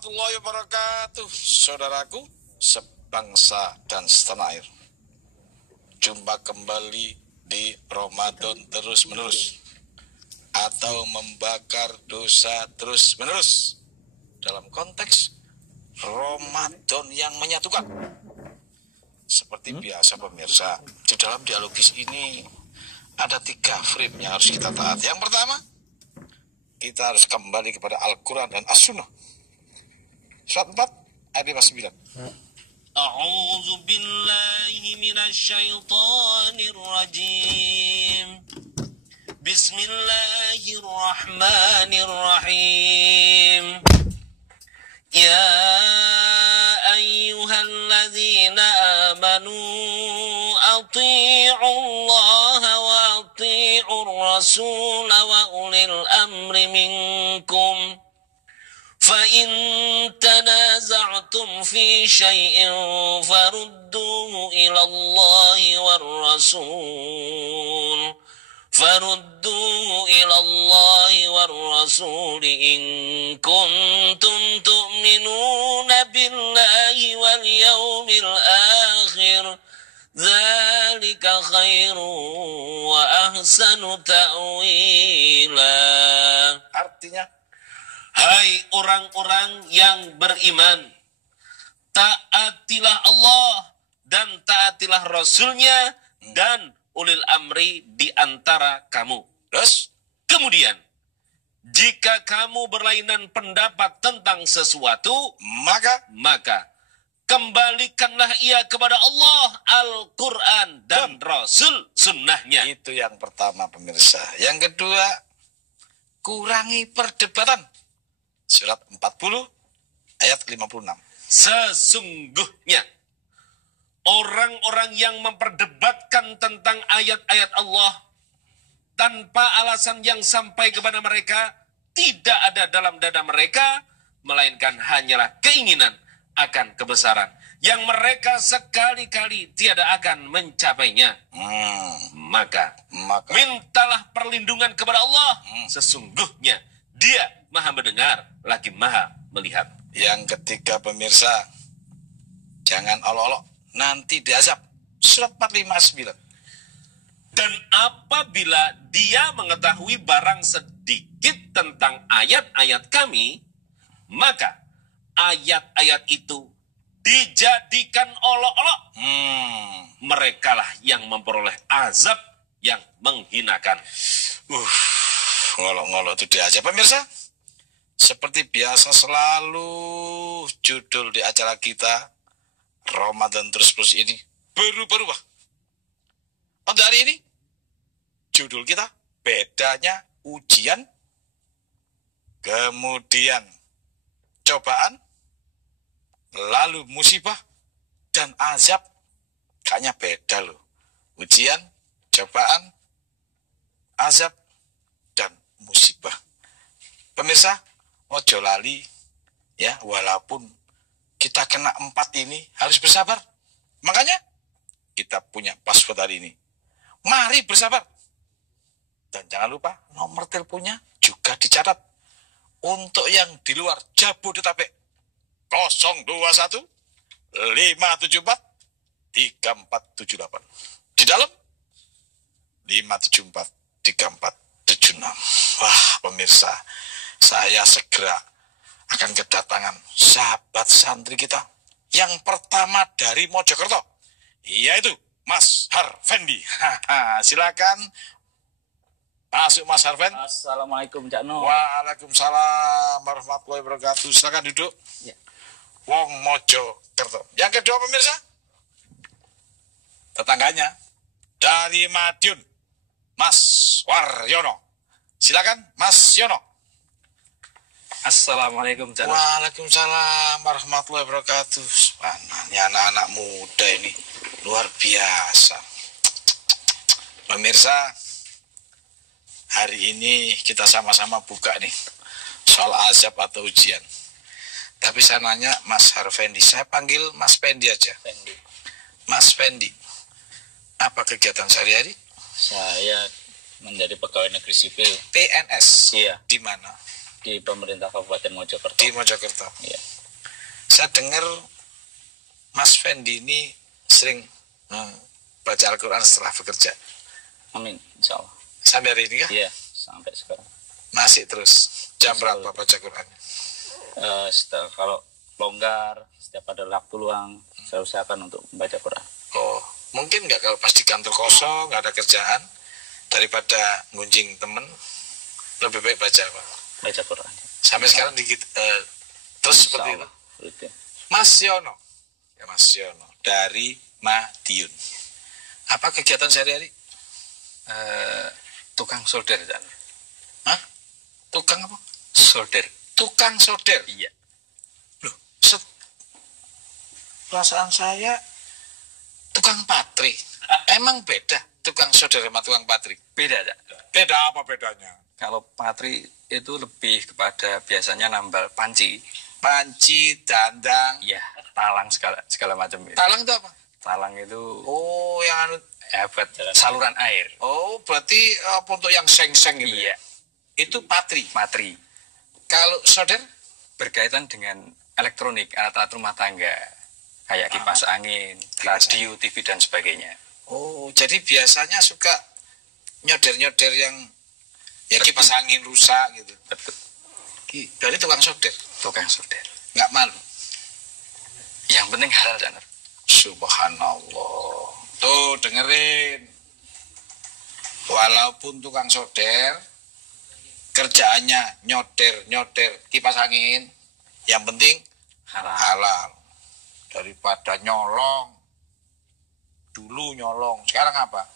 warahmatullahi wabarakatuh. Saudaraku sebangsa dan setanah air, jumpa kembali di Ramadan terus menerus atau membakar dosa terus menerus dalam konteks Ramadan yang menyatukan. Seperti biasa pemirsa, di dalam dialogis ini ada 3 frame yang harus kita taati. Yang pertama, kita harus kembali kepada Al-Quran dan As-Sunnah. Surat 4 ayat 59. A'udzu billahi minasyaitonir rajim. Bismillahirrahmanirrahim. Ya ayyuhalladzina amanu athi'ullaha wa athi'ur rasul wa ulil amri minkum. فَإِن تَنَازَعْتُمْ فِي شَيْءٍ فَرُدُّوهُ إِلَى اللَّهِ وَالرَّسُولِ إِن كُنتُمْ تُؤْمِنُونَ بِاللَّهِ وَالْيَوْمِ الْآخِرِ ذَلِكَ خَيْرٌ وَأَحْسَنُ تَأْوِيلًا. Artinya, hai orang-orang yang beriman, taatilah Allah dan taatilah Rasulnya dan ulil amri di antara kamu. terus Kemudian, jika kamu berlainan pendapat tentang sesuatu, maka kembalikanlah ia kepada Allah, Al-Quran dan Rasul sunnahnya. itu yang pertama pemirsa. Yang kedua, kurangi perdebatan. Surat 40 ayat 56. Sesungguhnya orang-orang yang memperdebatkan tentang ayat-ayat Allah tanpa alasan yang sampai kepada mereka tidak ada dalam dada mereka, melainkan hanyalah keinginan akan kebesaran yang mereka sekali-kali tiada akan mencapainya. Maka mintalah perlindungan kepada Allah. Sesungguhnya Dia Maha mendengar lagi Maha melihat. Yang ketiga pemirsa, jangan olok-olok, nanti diazab. Surat 459. Dan apabila dia mengetahui barang sedikit tentang ayat-ayat kami, maka ayat-ayat itu dijadikan olok-olok. Merekalah yang memperoleh azab yang menghinakan. Ngolok-ngolok itu diazab pemirsa. Seperti biasa selalu judul di acara kita Ramadan Terus Plus ini berubah-ubah. Untuk hari ini judul kita bedanya ujian, kemudian cobaan, lalu musibah dan azab. Kayaknya beda loh. Ujian, cobaan, azab dan musibah. Pemirsa, ojo lali ya, walaupun kita kena 4 ini harus bersabar. Makanya kita punya password hari ini. Mari bersabar. Dan jangan lupa nomor teleponnya juga dicatat. Untuk yang di luar Jabodetabek 021 574 3478. Di dalam 574 3476. Wah pemirsa, saya segera akan kedatangan sahabat santri kita yang pertama dari Mojokerto, yaitu Mas Harfendi. Silakan masuk Mas Harfen. Assalamualaikum Cak No. Waalaikumsalam warahmatullahi wabarakatuh. Silakan duduk. Ya. Wong Mojokerto. Yang kedua pemirsa, tetangganya dari Madiun, Mas Waryono. Silakan Mas Yono. Assalamualaikum Cak No. Waalaikumsalam warahmatullahi wabarakatuh. Ini anak-anak muda ini luar biasa. Pemirsa, hari ini kita sama-sama buka nih soal azab atau ujian. Tapi saya nanya Mas Harfendi, saya panggil Mas Pendi aja. Fendi. Mas Pendi, apa kegiatan sehari-hari? Saya menjadi pegawai negeri sipil. PNS. Iya. Di mana? di pemerintah Kabupaten Mojokerto. Di Mojokerto. Iya. Saya dengar Mas Fendi ini sering baca Al-Quran setelah bekerja. Amin, insya Allah. Sampai hari ini kah? Iya, sampai sekarang. Masih terus. Jam berapa baca Quran? Kalau longgar, setiap ada waktu luang, saya usahakan untuk membaca Quran. Oh, mungkin nggak kalau pas di kantor kosong, nggak ada kerjaan, daripada ngunjing temen, lebih baik baca Pak? Baca Quran. Sampai sekarang terus seperti itu. Rutin. Mas Yono, ya Mas Yono dari Madiun. Apa kegiatan sehari-hari? Tukang solder, Jan. Hah? Tukang apa? Solder. Tukang solder. Iya. Loh, perasaan saya tukang patri. Emang beda tukang solder sama tukang patri? Beda, Jan. Beda apa bedanya? Kalau patri itu lebih kepada biasanya nambal panci. Panci, dandang. Iya, talang segala macam. Talang itu apa? Talang itu Oh, yang buat saluran air. Oh, berarti untuk yang seng-seng gitu. Iya. Itu patri. Matri. Kalau solder? Berkaitan dengan elektronik, alat-alat rumah tangga. Kayak kipas angin, radio, TV, dan sebagainya. Oh, jadi biasanya suka nyoder-nyoder yang ya kipas angin rusak gitu. Betul. Berarti tukang solder? Tukang solder. Nggak malu? Yang penting halal, Janar. Subhanallah. Tuh, dengerin. Walaupun tukang solder, kerjaannya nyoder kipas angin, yang penting halal. Daripada nyolong. Dulu nyolong, sekarang apa?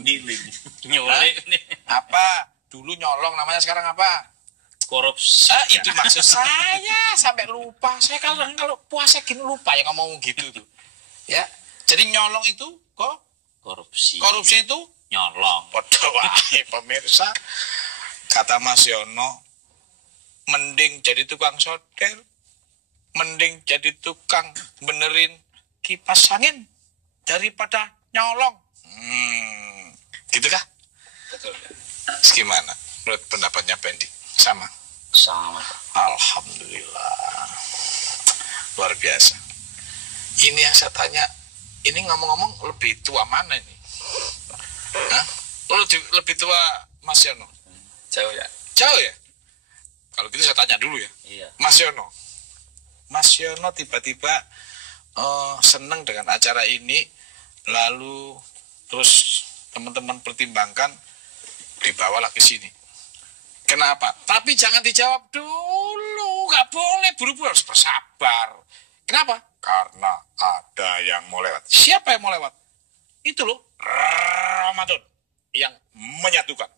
Niling. Nyolek nih. Apa? Dulu nyolong, namanya sekarang apa? Korupsi. Itu maksud saya, sampai lupa. Saya kalau puasa gini lupa ya ngomong gitu tuh. Ya, jadi nyolong itu kok Korupsi. korupsi itu Nyolong. padha wae pemirsa. Kata Mas Yono, mending jadi tukang solder, mending jadi tukang benerin kipas angin daripada nyolong. Gitu kah? Betul. Gimana menurut pendapatnya Pendi? Sama? Sama. Alhamdulillah. Luar biasa. Ini yang saya tanya, ini ngomong-ngomong lebih tua mana ini? Hah? Lebih tua Mas Yono? Jauh ya? Jauh ya? Kalau gitu saya tanya dulu ya. Iya. Mas Yono. Mas Yono tiba-tiba senang dengan acara ini, lalu terus teman-teman pertimbangkan, dibawalah ke sini. Kenapa? Tapi jangan dijawab dulu, nggak boleh buru-buru, harus bersabar. Kenapa? Karena ada yang mau lewat. Siapa yang mau lewat? Itu loh, Ramadan yang menyatukan.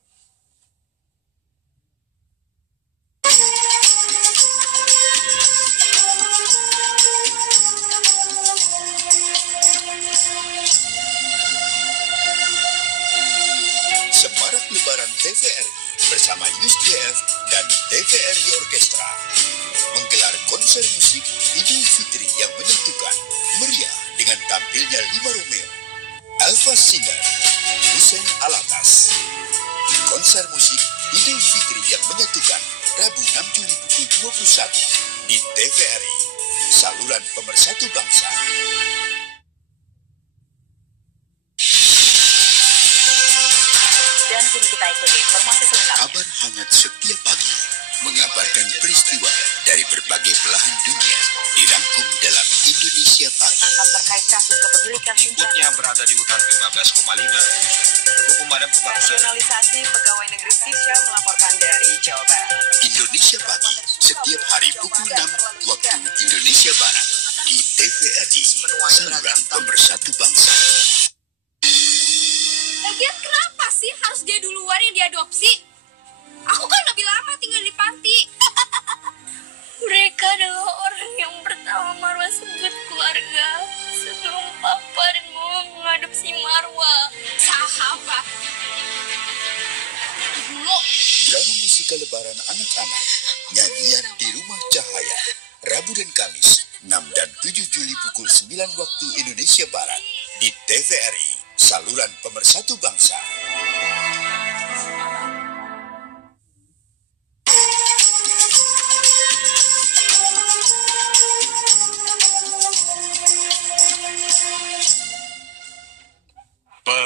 Semarak Lebaran TVRI bersama USJF dan TVRI Orkestra menggelar konser musik Idul Fitri yang menyatukan, meriah dengan tampilnya 5 Romeo, Alfa Singer, Hussein Alatas. Konser musik Idul Fitri yang menyatukan Rabu 6 Juli pukul 21 di TVRI, saluran pemersatu bangsa. Dan kini kita ikuti informasi selengkapnya. Kabar hangat setiap pagi mengabarkan peristiwa dari berbagai belahan dunia dirangkum dalam Indonesia Pagi. Tangkap terkait kasus kepemilikan senjata. Ikutnya berada di hutan 15,5. Regu pemadam kebakaran. Nasionalisasi pegawai negeri sipil melaporkan dari Jawa Barat. Indonesia Pagi setiap hari pukul 6 waktu Indonesia Barat di TVRI, saluran pemersatu bangsa. Lagian kenapa sih harus dia duluan yang diadopsi? Aku kan lebih lama tinggal di panti. Mereka adalah orang yang pertama Marwa sebut keluarga sebelum Papa dan Mama mengadopsi Marwa. Sahabat. Dulu Drama musikal Lebaran anak-anak, nyanyian di Rumah Cahaya, Rabu dan Kamis, 6 dan 7 Juli pukul 9 waktu Indonesia Barat di TVRI, saluran pemersatu bangsa.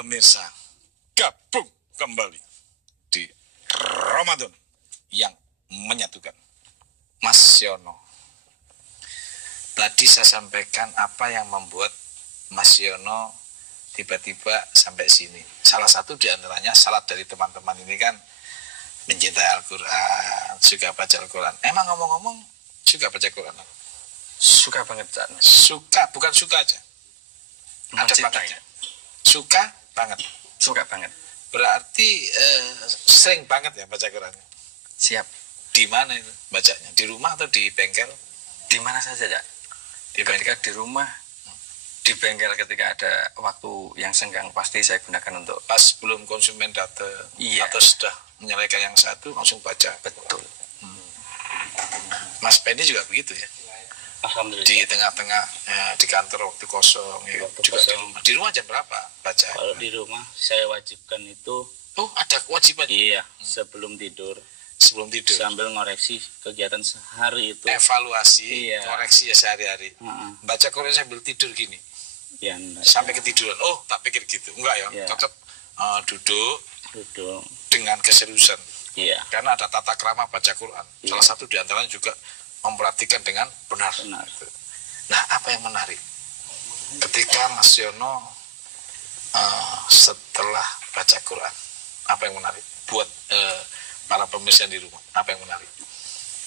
pemirsa, gabung kembali di Ramadan yang menyatukan. Mas Yono, tadi saya sampaikan apa yang membuat Mas Yono tiba-tiba sampai sini. Salah satu di antaranya salat dari teman-teman ini kan mencintai Al-Quran, suka baca Al-Quran. Emang ngomong-ngomong suka baca Quran? Suka banget, Cak. Suka, bukan suka aja. Ada Mencintai. bangetnya. Suka banget. Suka banget. Berarti sering banget ya baca Qurannya. Siap. Di mana itu bacanya? Di rumah atau di bengkel? Di mana saja, Cak? Di bengkel. Ketika di rumah, di bengkel ketika ada waktu yang senggang pasti saya gunakan untuk Pas belum konsumen datang, Iya. atau sudah menyelesaikan yang satu langsung baca. betul. Mas Pendi juga begitu ya. Alhamdulillah. Di tengah-tengah di kantor waktu kosong ya, Waktu juga kosong. di rumah. Di rumah jam berapa baca? Kalau di rumah saya wajibkan itu Oh, ada kewajiban iya sebelum tidur sebelum tidur. sambil ngoreksi kegiatan sehari itu. Evaluasi, Iya. koreksi ya sehari-hari. Heeh. Baca Quran sambil tidur gini. Ya, enggak. Sampai ketiduran. Oh, tak pikir gitu. Enggak ya. Iya. Tetap duduk Duduk. dengan keseriusan. Iya, Karena ada tata krama baca Quran. Iya. Salah satu di antaranya juga memperhatikan dengan benar. benar. Nah, apa yang menarik? Ketika Mas Yono setelah baca Quran, apa yang menarik? Buat para pemirsa di rumah, apa yang menarik?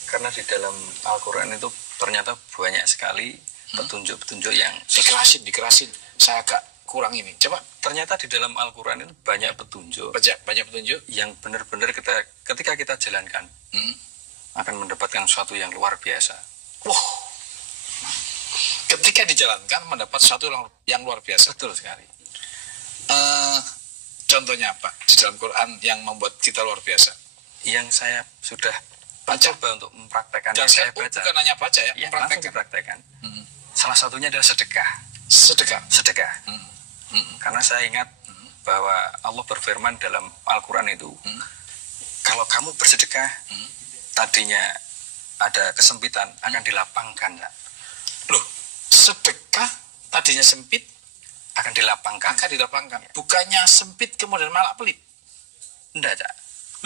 Karena di dalam Al-Quran itu ternyata banyak sekali petunjuk-petunjuk yang Dikerasin. Saya agak kurang ini. Coba ternyata di dalam Al-Quran itu banyak petunjuk baca banyak petunjuk. yang benar-benar ketika kita jalankan Hmm. akan mendapatkan sesuatu yang luar biasa. Wah. Ketika dijalankan mendapat sesuatu yang luar biasa. Betul sekali. Contohnya apa di dalam Quran yang membuat kita luar biasa? Yang saya sudah Baca. mencoba untuk mempraktekkan Dan yang saya saya baca. bukan hanya baca ya, Ya, langsung mempraktekkan. dipraktekkan. Hmm. Salah satunya adalah sedekah. Sedekah. Sedekah. Hmm. Karena saya ingat bahwa Allah berfirman dalam Al-Quran itu, kalau kamu bersedekah, tadinya ada kesempitan, akan dilapangkan. Cak. Loh, sedekah tadinya sempit Akan dilapangkan. akan dilapangkan. Bukannya sempit kemudian malah pelit. Enggak, Cak.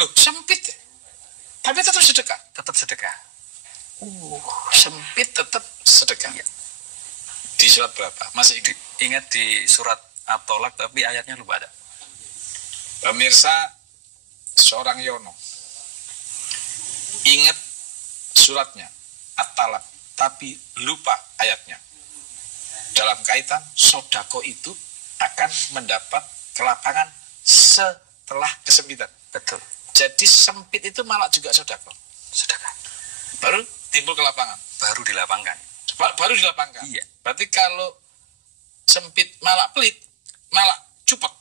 Loh, sempit ya? Tapi tetap sedekah. Tetap sedekah. Sempit tetap sedekah. Iya. Di surat berapa? Masih ingat? Ingat di surat At-Tolak, tapi ayatnya lupa ada. Pemirsa, seorang Yono ingat suratnya At-Talak, tapi lupa ayatnya. Dalam kaitan sodako itu akan mendapat kelapangan setelah kesempitan. Betul. Jadi sempit itu malah juga sodako. Sedekah. Baru timbul kelapangan. Baru dilapangkan. Baru dilapangkan. Iya. Berarti kalau sempit malah pelit, malah cupet.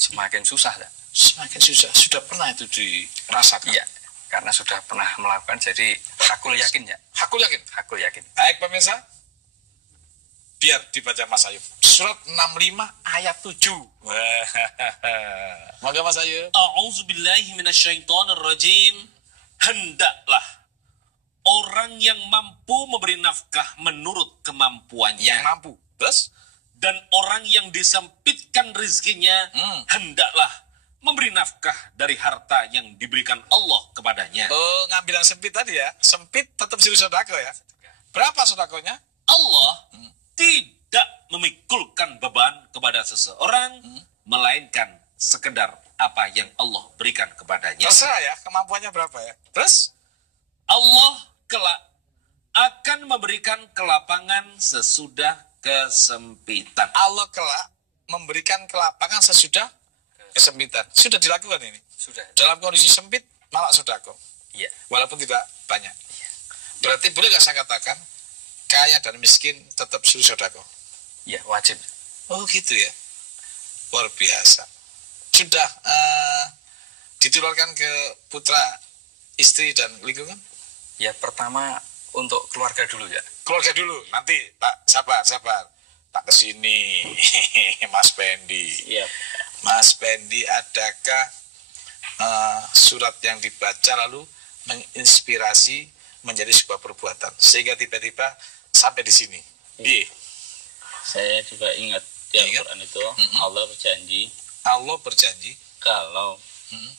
Semakin susah, Cak. Semakin susah. Sudah pernah itu dirasakan. Iya. Karena sudah pernah melakukan, jadi aku yakin ya. Aku yakin. Aku yakin. Baik pemirsa, biar dibaca Mas Ayu. Surat 65 ayat 7. Maka Mas Ayu. A'udzubillahi minasyaitonirrajim. Hendaklah orang yang mampu memberi nafkah menurut kemampuannya. Yang mampu. Terus? Dan orang yang disempitkan rezekinya, hendaklah memberi nafkah dari harta yang diberikan Allah kepadanya. Oh, ngambil yang sempit tadi ya. Sempit tetap suruh sodako ya. Berapa sodakonya? Allah tidak memikulkan beban kepada seseorang, melainkan sekedar apa yang Allah berikan kepadanya. Terserah ya, kemampuannya berapa ya. Terus? Allah kelak akan memberikan kelapangan sesudah kesempitan. Allah kelak memberikan kelapangan sesudah kesempitan. Sudah dilakukan ini. Sudah. Dalam kondisi sempit, malah sodako. Iya. Walaupun tidak banyak. Berarti boleh nggak saya katakan, kaya dan miskin tetap suruh sodako? Iya, wajib. Oh gitu ya. Luar biasa. Sudah ditularkan ke putra, istri, dan lingkungan? Ya, pertama untuk keluarga dulu ya. Keluarga dulu, nanti tak sabar. Tak kesini, Mas Pendi. Iya. Mas Pendi, adakah surat yang dibaca lalu menginspirasi menjadi sebuah perbuatan sehingga tiba-tiba sampai di sini? Iya. Saya juga ingat di Ingat? Al-Quran itu Allah berjanji Allah berjanji kalau Hmm.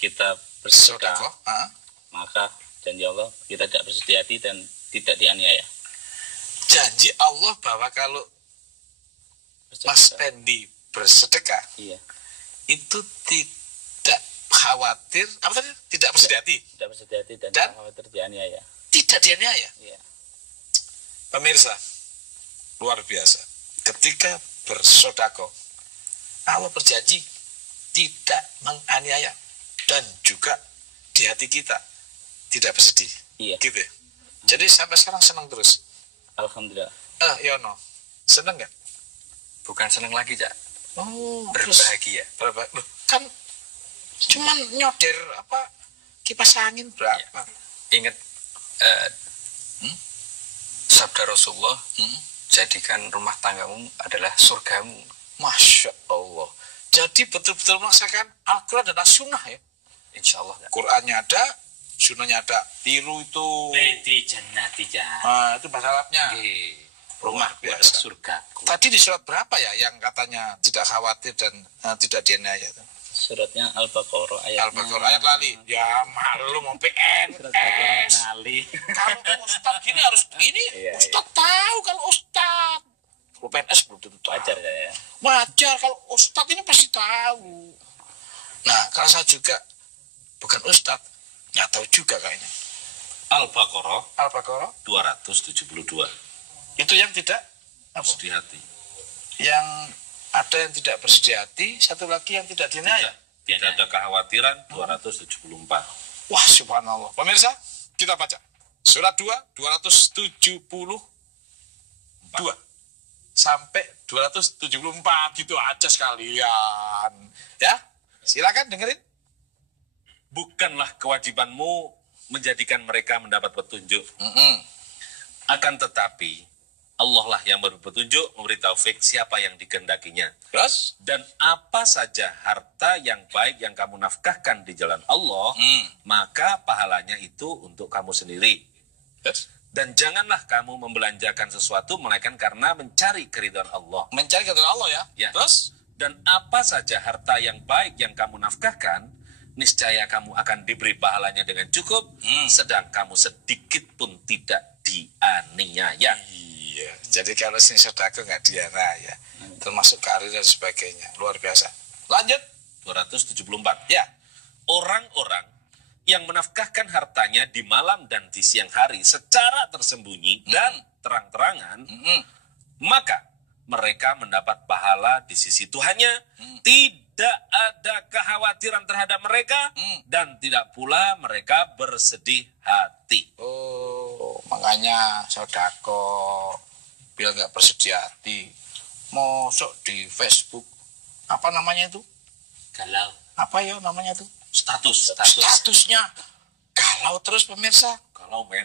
kita bersedekah, sedekah, maka janji Allah kita tidak bersedih hati dan tidak dianiaya. janji Allah bahwa kalau Mas Bersedekah. Pendi bersedekah Iya, itu tidak khawatir apa tadi? Tidak bersedih hati, tidak bersedih hati dan Dan? tidak khawatir dianiaya. tidak dianiaya. Iya. Pemirsa, luar biasa. Ketika bersedekah, Allah berjanji tidak menganiaya dan juga di hati kita tidak bersedih. Iya. Gitu ya. Jadi sampai sekarang senang terus. Alhamdulillah. Yono, senang nggak? Bukan seneng lagi, Cak. Oh, Berbahagia. Loh, kan cuman nyoder apa kipas angin berapa? Ingat sabda Rasulullah, jadikan rumah tanggamu adalah surgamu. Masya Allah. Jadi betul-betul merasakan Al-Quran dan As-Sunnah ya. Insya Allah. Cak. Qurannya ada, Sunnahnya ada. Tiru itu. Beti jannati jan. Itu bahasa Arabnya. Rumah biasa. Surgaku. Tadi di surat berapa ya yang katanya tidak khawatir dan tidak dianiaya itu? Suratnya Al-Baqarah ayat Al-Baqarah ayat lali. Ya malu mau Surat Al-Baqarah PNS. ngali. Kalau Ustadz gini harus gini. Iya, Ustadz tahu kalau Ustadz. Kalau PNS belum tentu. Wajar ya. Wajar kalau Ustadz ini pasti tahu. Nah kalau saya juga bukan Ustadz, nggak tahu juga kayaknya. Al-Baqarah Al-Baqarah 272. itu yang tidak apa? Sedih hati. Yang ada yang tidak bersedih hati, satu lagi yang tidak dianiaya. Tidak ada kekhawatiran 274. Wah, subhanallah. Pemirsa, kita baca. Surat 2, 272 sampai 274 gitu aja sekalian. Ya, silakan dengerin. Bukanlah kewajibanmu menjadikan mereka mendapat petunjuk. Mm-mm. Akan tetapi, Allah lah yang memberi petunjuk, memberi taufik siapa yang dikehendakinya. Terus? Dan apa saja harta yang baik yang kamu nafkahkan di jalan Allah, maka pahalanya itu untuk kamu sendiri. Terus? Dan janganlah kamu membelanjakan sesuatu melainkan karena mencari keridhaan Allah. Mencari keridhaan Allah ya. Ya. Terus? Dan apa saja harta yang baik yang kamu nafkahkan, niscaya kamu akan diberi pahalanya dengan cukup, sedang kamu sedikit pun tidak dianiaya. Iya. Jadi kalau sini sedekah nggak dianiaya, termasuk karir dan sebagainya. Luar biasa. Lanjut. 274. Ya. Orang-orang yang menafkahkan hartanya di malam dan di siang hari secara tersembunyi dan terang-terangan, maka mereka mendapat pahala di sisi Tuhannya. Tidak ada kekhawatiran terhadap mereka dan tidak pula mereka bersedih hati. Oh, makanya sodako biar nggak bersedih hati. Mosok di Facebook apa namanya itu? Galau. Apa ya namanya itu? Status. Statusnya galau terus pemirsa. Galau men.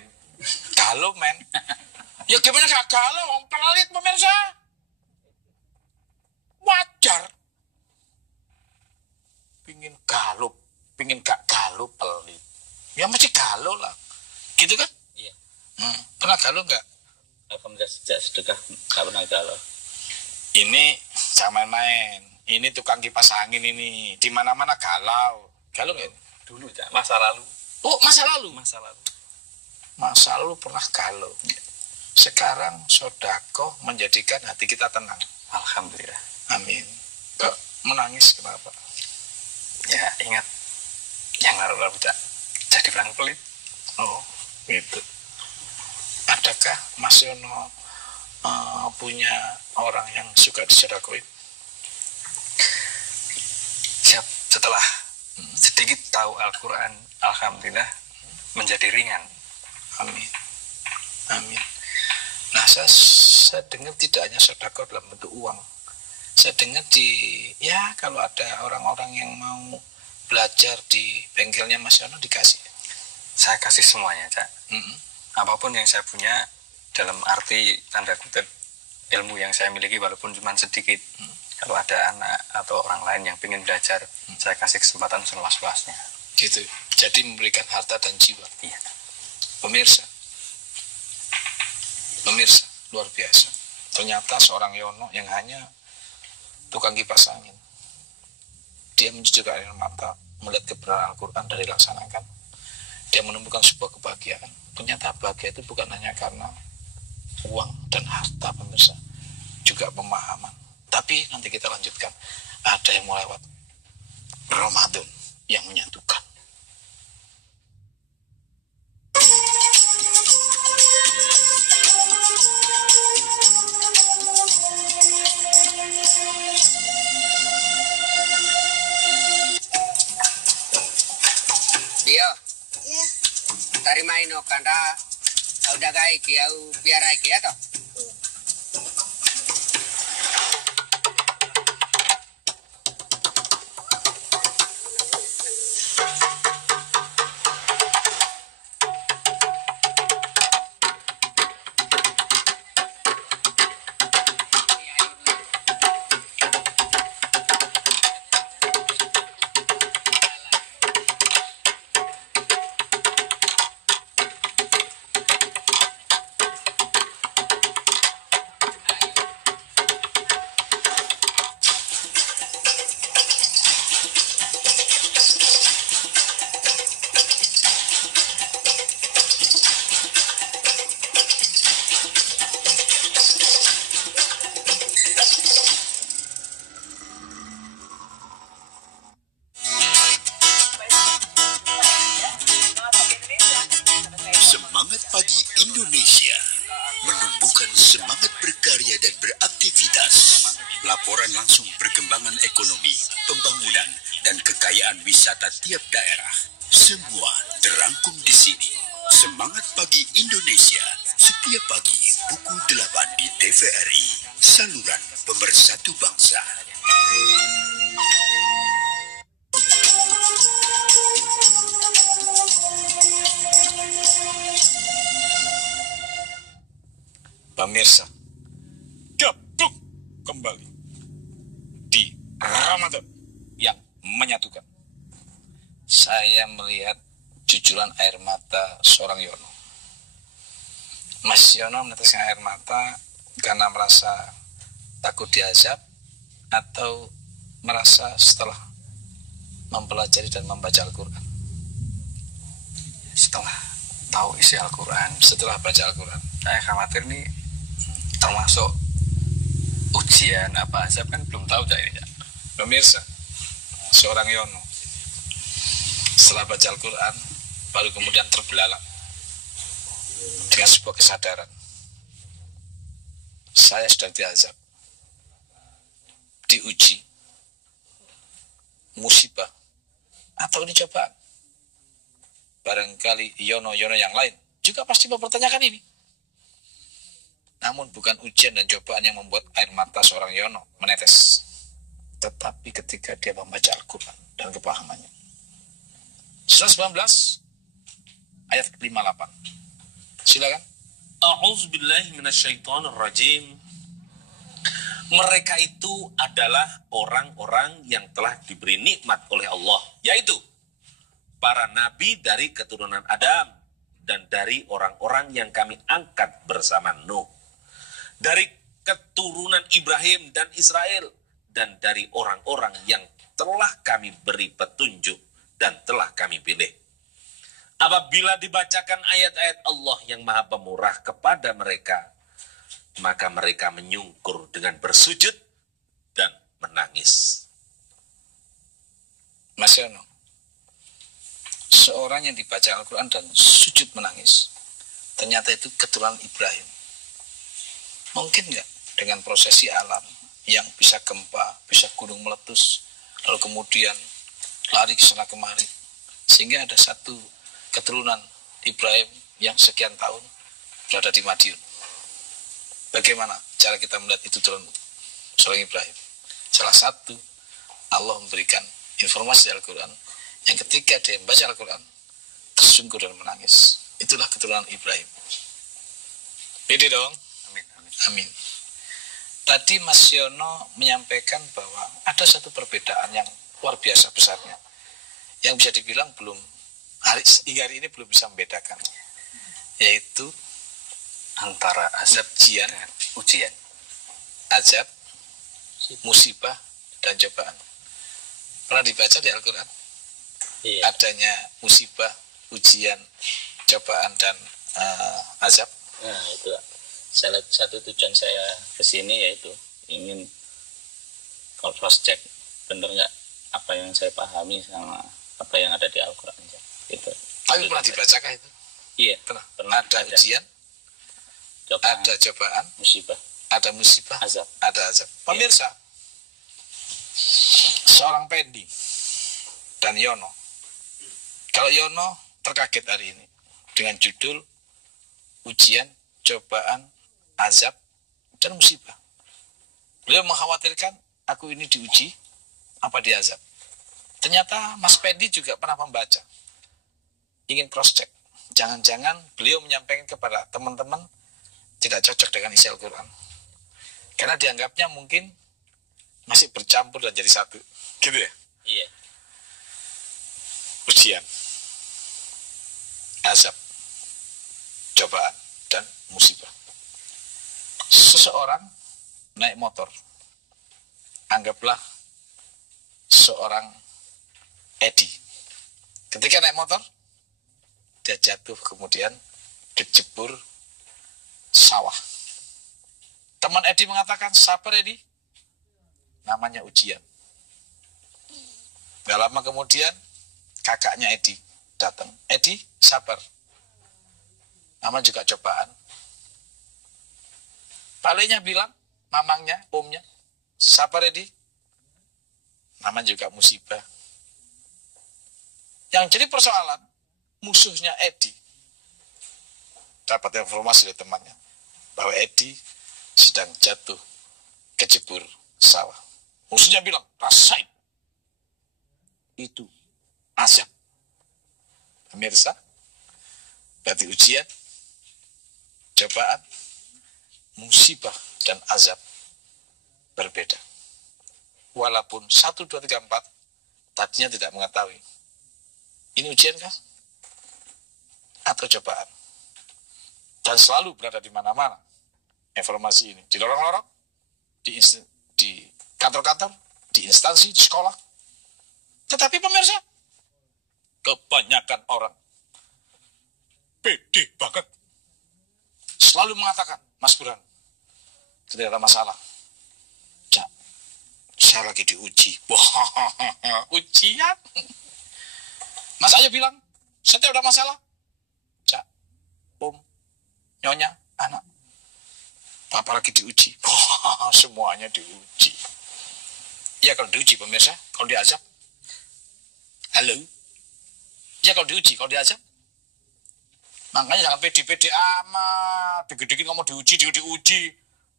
Galau men. Ya gimana gak galau? Wong pelit pemirsa. Wajar. Pingin galau, pingin gak galau pelit. Ya mesti galau lah. Gitu kan? Iya. Pernah galau nggak? Alhamdulillah sejak sedekah nggak pernah galau. Ini jangan main. Ini tukang kipas angin ini. Di mana-mana galau. Galau nggak? Dulu, Cak. Masa lalu. Oh, masa lalu. Masa lalu. Masa lalu pernah galau. Sekarang sodako menjadikan hati kita tenang. Alhamdulillah. Amin. Kok menangis kenapa? Ya, ingat. Yang lalu-lalu, Cak. Jadi orang pelit. Oh, gitu. Adakah Mas Yono punya orang yang suka disodakoin? Siap. Setelah sedikit tahu Al-Quran, alhamdulillah menjadi ringan. Amin. Amin. Nah, saya dengar tidak hanya sodako dalam bentuk uang. Saya dengar ya kalau ada orang-orang yang mau belajar di bengkelnya Mas Yono dikasih. Saya kasih semuanya, Cak. Apapun yang saya punya, dalam arti tanda kutip ilmu yang saya miliki walaupun cuma sedikit. Kalau ada anak atau orang lain yang ingin belajar, saya kasih kesempatan seluas-luasnya. Gitu. Jadi memberikan harta dan jiwa. Iya. Pemirsa, luar biasa. Ternyata seorang Yono yang hanya tukang kipas angin. Dia mencucurkan air mata melihat kebenaran Al-Quran dan dilaksanakan. Dia menemukan sebuah kebahagiaan. Ternyata bahagia itu bukan hanya karena uang dan harta pemirsa, juga pemahaman. Tapi nanti kita lanjutkan. Ada yang mau lewat. Ramadan yang menyatukan. Dia, tarima ino kanda, au dagai ki au piarai ki ato. Semangat Pagi Indonesia menumbuhkan semangat berkarya dan beraktivitas. Laporan langsung perkembangan ekonomi, pembangunan, dan kekayaan wisata tiap daerah. Semua terangkum di sini. Semangat Pagi Indonesia setiap pagi pukul 8 di TVRI, saluran pemersatu bangsa. Pemirsa, gabung kembali di Ramadan yang menyatukan. Saya melihat jujuran air mata seorang Yono. Mas Yono meneteskan air mata karena merasa takut diazab atau merasa setelah mempelajari dan membaca Al-Quran. Setelah tahu isi Al-Quran, Setelah baca Al-Quran, saya khawatir nih termasuk ujian apa azab, kan belum tahu Cak ini Cak. pemirsa, seorang Yono setelah baca Al-Quran baru kemudian terbelalak dengan sebuah kesadaran, saya sedang diazab, diuji, musibah, atau ini cobaan. Barangkali Yono-Yono yang lain juga pasti mempertanyakan ini. Namun bukan ujian dan cobaan yang membuat air mata seorang Yono menetes, tetapi ketika dia membaca Al-Quran dan kepahamannya. Surah 19 ayat 58. Silakan. A'udzubillahi minasyaitonirrajim. Mereka itu adalah orang-orang yang telah diberi nikmat oleh Allah, yaitu para nabi dari keturunan Adam dan dari orang-orang yang kami angkat bersama Nuh, dari keturunan Ibrahim dan Israel, dan dari orang-orang yang telah kami beri petunjuk dan telah kami pilih. Apabila dibacakan ayat-ayat Allah yang Maha Pemurah kepada mereka, maka mereka menyungkur dengan bersujud dan menangis. Mas Yono, seorang yang dibaca Al-Quran dan sujud menangis, ternyata itu keturunan Ibrahim. Mungkin nggak dengan prosesi alam yang bisa gempa, bisa gunung meletus, lalu kemudian lari ke sana kemari, sehingga ada satu keturunan Ibrahim yang sekian tahun berada di Madiun. Bagaimana cara kita melihat itu turun seorang Ibrahim? Salah satu, Allah memberikan informasi di Al-Quran yang ketika dia membaca Al-Quran tersungkur dan menangis. Itulah keturunan Ibrahim. Pede dong? Amin, amin. Amin. Tadi Mas Yono menyampaikan bahwa ada satu perbedaan yang luar biasa besarnya, yang bisa dibilang hingga hari ini belum bisa membedakan, yaitu Antara azab ujian, dengan ujian. azab musibah dan cobaan. Pernah dibaca di Al-Quran? Iya. Adanya musibah, ujian, cobaan, dan azab. Nah, itu salah satu tujuan saya kesini yaitu ingin cross check bener nggak apa yang saya pahami sama apa yang ada di Al-Quran. Gitu. Tapi pernah dibacakan itu? Iya. Pernah. Pernah. Ada ujian, Cobaan, ada cobaan, musibah, ada musibah, azab. ada azab. Pemirsa, seorang Pendi dan Yono. Kalau Yono terkaget hari ini dengan judul ujian, cobaan, azab, dan musibah. Beliau mengkhawatirkan aku ini diuji apa diazab. Ternyata Mas Pendi juga pernah membaca. Ingin cross check. Jangan-jangan beliau menyampaikan kepada teman-teman tidak cocok dengan isi Al-Quran. Karena dianggapnya mungkin masih bercampur dan jadi satu. Gitu ya? Iya. Ujian, azab, cobaan, dan musibah. Seseorang naik motor. Anggaplah seorang Edi. Ketika naik motor, dia jatuh kemudian kejebur sawah. Teman Edi mengatakan, sabar Edi, namanya ujian. Gak lama kemudian kakaknya Edi datang. Edi, sabar, namanya juga cobaan. Palenya bilang, mamangnya, omnya, sabar Edi, namanya juga musibah. Yang jadi persoalan, musuhnya Edi dapat informasi dari temannya bahwa Edi sedang jatuh kejebur sawah. Musuhnya bilang, rasain itu azab. Pemirsa, berarti ujian, cobaan, musibah, dan azab berbeda. Walaupun 1, 2, 3, 4 tadinya tidak mengetahui. Ini ujian kah? Atau cobaan? Dan selalu berada di mana-mana informasi ini. Di lorong-lorong, di kantor-kantor, di instansi, di sekolah. Tetapi pemirsa, kebanyakan orang pede banget. Selalu mengatakan, Mas Burhan, tidak ada masalah. Cak, saya lagi diuji. Wah, ujian. Mas Ayo bilang, saya tidak ada masalah. Cak, Om, Nyonya, anak. Papa lagi diuji. Wah, semuanya diuji. Ya kalau diuji pemirsa, kalau diazab. Halo? Ya kalau diuji, kalau diazab. Makanya jangan pede-pede amat. Dikit-dikit kamu diuji.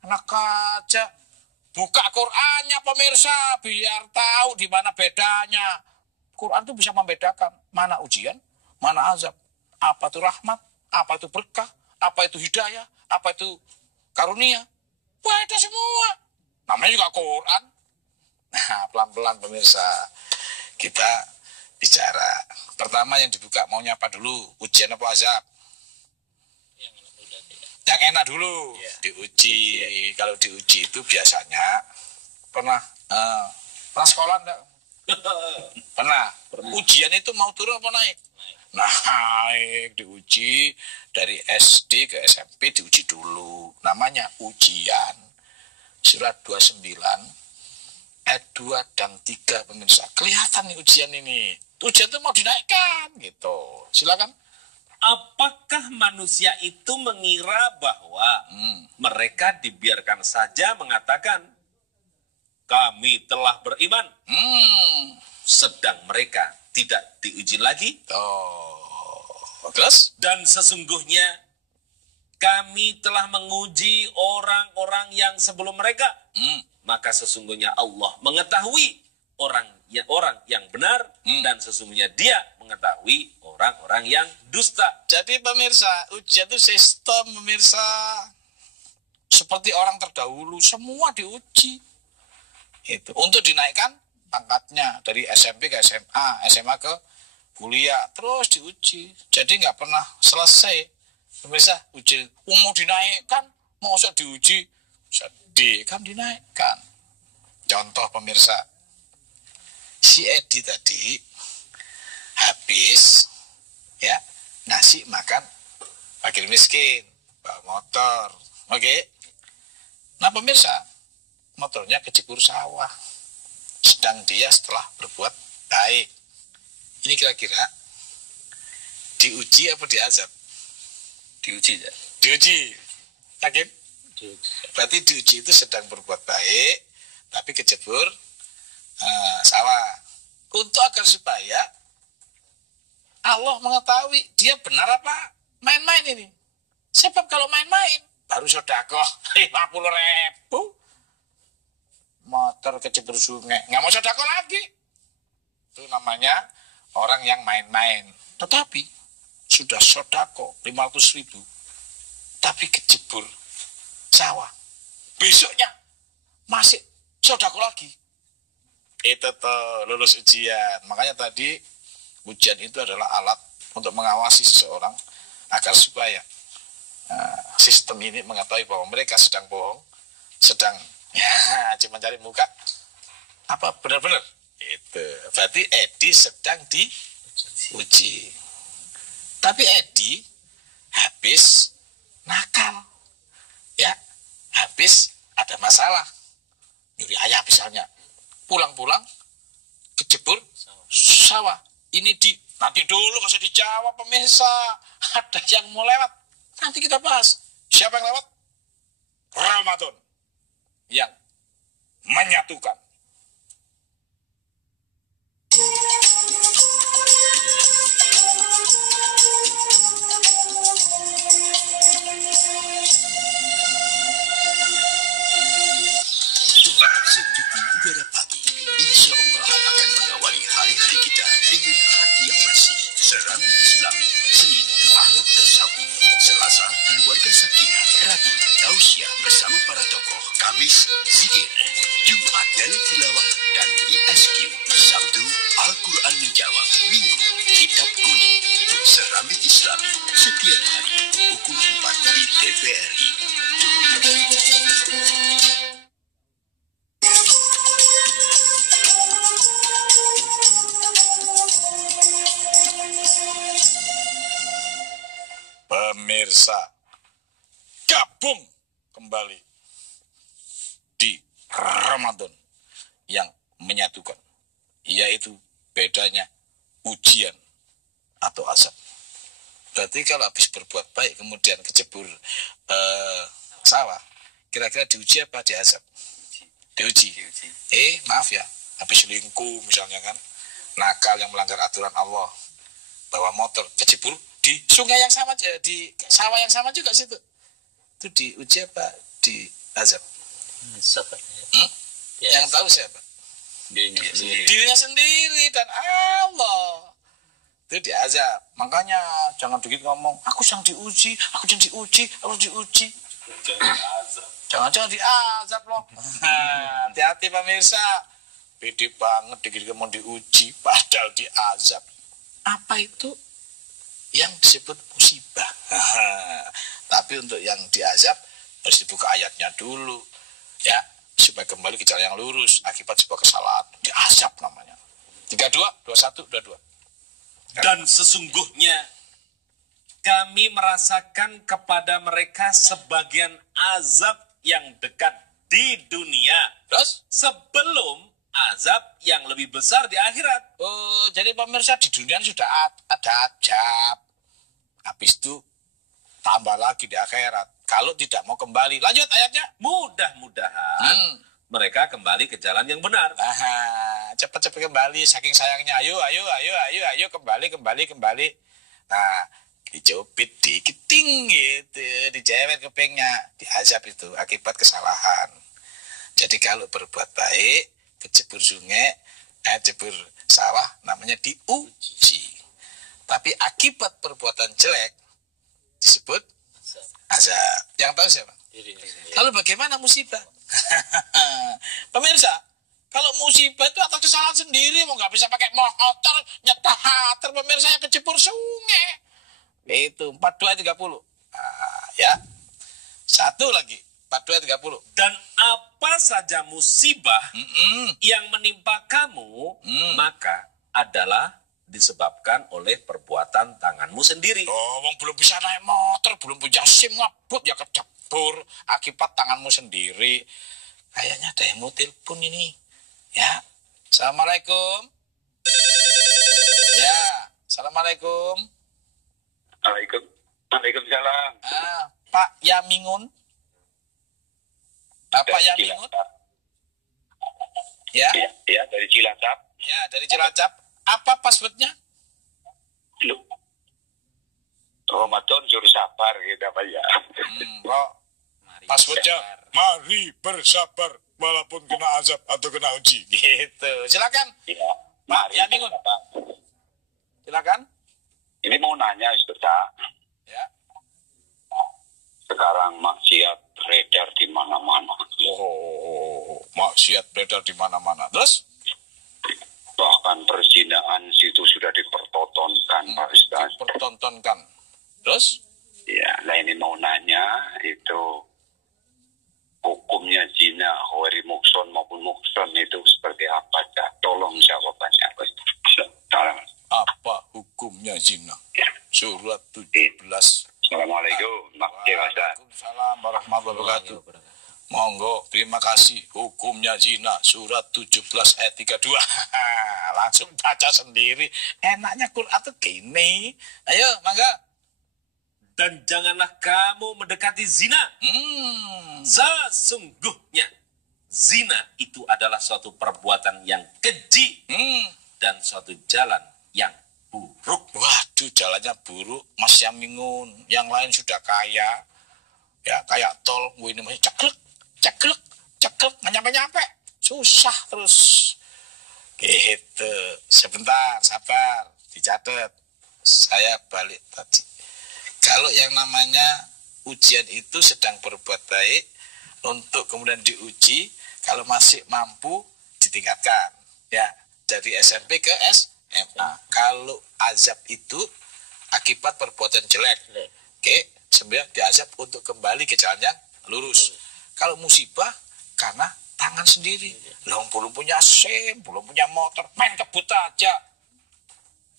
Enak aja. Buka Qur'annya pemirsa, biar tahu di mana bedanya. Quran itu bisa membedakan mana ujian, mana azab. Apa itu rahmat, apa itu berkah, apa itu hidayah, apa itu karunia. Beda semua. Namanya juga Quran. Nah, pelan-pelan pemirsa. Kita bicara. Pertama yang dibuka maunya apa dulu? Ujian apa azab? Yang enak dulu. Ya. Diuji. Ya. Kalau diuji itu biasanya pernah sekolah enggak? Pernah. Ujian itu mau turun apa naik? Naik, diuji dari SD ke SMP diuji dulu. Namanya ujian. Surat 29 ayat 2 dan 3 pemirsa. Kelihatan nih ujian ini. Ujian itu mau dinaikkan gitu. Silakan. Apakah manusia itu mengira bahwa mereka dibiarkan saja mengatakan kami telah beriman, sedang mereka tidak diuji lagi? Terus? Dan sesungguhnya kami telah menguji orang-orang yang sebelum mereka. Maka sesungguhnya Allah mengetahui orang yang benar, dan sesungguhnya Dia mengetahui orang-orang yang dusta. Jadi pemirsa, ujian itu sistem pemirsa. Seperti orang terdahulu, semua diuji. Itu untuk dinaikkan pangkatnya dari SMP ke SMA, SMA ke kuliah, terus diuji. Jadi nggak pernah selesai. Pemirsa, uji mau dinaikkan, mau usah diuji, sedih kan dinaikkan. Contoh pemirsa, si Edi tadi habis ya ngasih makan fakir miskin, bawa motor, oke? Nah pemirsa, motornya kejebur sawah, sedang dia setelah berbuat baik. Ini kira-kira diuji apa diazab? Diuji ya. Diuji, yakin? Diuji. Berarti diuji itu sedang berbuat baik, tapi kejebur sawah. Untuk agar supaya Allah mengetahui dia benar apa main-main ini. Sebab kalau main-main, baru sodakoh 50.000. Motor kejebur sungai, nggak mau sodakoh lagi. Itu namanya orang yang main-main. Tetapi sudah sodakoh 500.000, tapi kejebur sawah. Besoknya masih sodakoh lagi. Itu tuh lulus ujian. Makanya tadi ujian itu adalah alat untuk mengawasi seseorang agar supaya sistem ini mengetahui bahwa mereka sedang bohong, sedang cuma cari muka, apa benar-benar. Itu berarti Edi sedang diuji. Tapi Edi habis nakal, ya, habis ada masalah, nyuri ayam misalnya, pulang-pulang kejebur sawah. Ini nanti dulu kasih dijawab pemirsa, ada yang mau lewat, nanti kita bahas. Siapa yang lewat? Ramadan yang menyatukan. Sejuta udara pagi, insya Allah akan mengawali hari-hari kita dengan hati yang bersih. Serambi Islami, Senin, Ahlak Tasawuf, Selasa, Keluarga Sakinah, Rabu, Tausiah bersama para tokoh, Kamis, Zikir, Jumat, Dalam Tilawah dan ISQ, Sabtu, Al-Quran Menjawab, Minggu, Kitab Kuning. Serambi Islami, setiap hari, pukul 4 di TVRI. Pemirsa, gabung kembali di Ramadan yang menyatukan, yaitu bedanya ujian atau azab. Berarti kalau habis berbuat baik kemudian kejebur sawah, kira-kira diuji apa diazab? Diuji. Maaf ya, habis selingkuh misalnya kan, nakal yang melanggar aturan Allah, bawa motor kejebur di sungai yang sama, di sawah yang sama juga situ. Itu diuji apa di azab? Yang tahu siapa? Dirinya sendiri dan Allah. Itu diazab. Makanya jangan dikit ngomong, aku yang diuji, aku yang diuji, aku diuji. Jangan diazab loh. Hati-hati pemirsa. Pede banget dikit ngomong diuji, padahal diazab. Apa itu? Yang disebut musibah. Tapi untuk yang diazab harus dibuka ayatnya dulu, ya, supaya kembali ke jalan yang lurus akibat sebuah kesalahan. Diazab namanya. 32, 21, 22. Dan sesungguhnya kami merasakan kepada mereka sebagian azab yang dekat di dunia. Terus? Sebelum azab yang lebih besar di akhirat. Oh, jadi pemirsa di dunia sudah ada azab. Habis itu tambah lagi di akhirat. Kalau tidak mau kembali, lanjut ayatnya. Mudah-mudahan mereka kembali ke jalan yang benar. Cepat-cepat kembali, saking sayangnya. Ayo, kembali. Nah, dicubit dikit gitu, dijewet kupingnya, diazab itu akibat kesalahan. Jadi kalau berbuat baik, kejebur sungai, jebur sawah, namanya diuji. Tapi akibat perbuatan jelek disebut azab. Yang tahu siapa? Lalu bagaimana musibah? Pemirsa, kalau musibah itu atas kesalahan sendiri, mau nggak bisa pakai motor, nyetar pemirsa yang kejebur sungai. Itu 4230. Ya. Satu lagi, 4230. Dan apa saja musibah yang menimpa kamu, maka adalah disebabkan oleh perbuatan tanganmu sendiri. Oh, wong belum bisa naik motor, belum punya SIM, ngabut ya kecebur akibat tanganmu sendiri. Kayaknya ada yang mau telepon ini. Ya. Assalamualaikum. Ya, assalamualaikum. Waalaikumsalam. Pak Yamingun. Bapak Yamingun. Ya. Ya, dari Cilacap. Ya, dari Cilacap. Apa passwordnya? Ramadan suruh sabar gitu apa ya. Passwordnya mari bersabar walaupun kena azab atau kena uji. Gitu. Silakan. Ya, Pak Yamingun. Silakan. Ini mau nanya Ustaz. Ya. Sekarang maksiat beredar di mana-mana. Oh, maksiat beredar di mana-mana. Terus? Bahkan perzinahan situ sudah dipertontonkan, Pak Ustaz. Dipertontonkan. Terus? Ya, nah ini mau nanya itu hukumnya zina, khawari mukson maupun mukson itu seperti apa? Tolong jawabannya. Apa hukumnya zina? Surat 17. Assalamualaikum. Waalaikumsalam warahmatullahi wabarakatuh. Monggo, terima kasih. Hukumnya zina, surat 17 ayat 32. Langsung baca sendiri. Enaknya Quran tuh gini. Ayo, mangga. Dan janganlah kamu mendekati zina. Sesungguhnya zina itu adalah suatu perbuatan yang keji dan suatu jalan yang buruk. Waduh, jalannya buruk. Mas Yamingun, yang lain sudah kaya. Ya, kayak tol. Ini masih ceklek, nggak nyampe-nyampe. Susah terus. Gitu. Sebentar, sabar. Dicatat. Saya balik tadi. Kalau yang namanya ujian itu sedang berbuat baik, untuk kemudian diuji, kalau masih mampu ditingkatkan. Ya, dari SMP ke SMA. Kalau azab itu akibat perbuatan jelek. Oke, sebenarnya diazab untuk kembali ke jalan yang lurus. Kalau musibah karena tangan sendiri. Loh, belum punya SIM, belum punya motor, main kebut aja.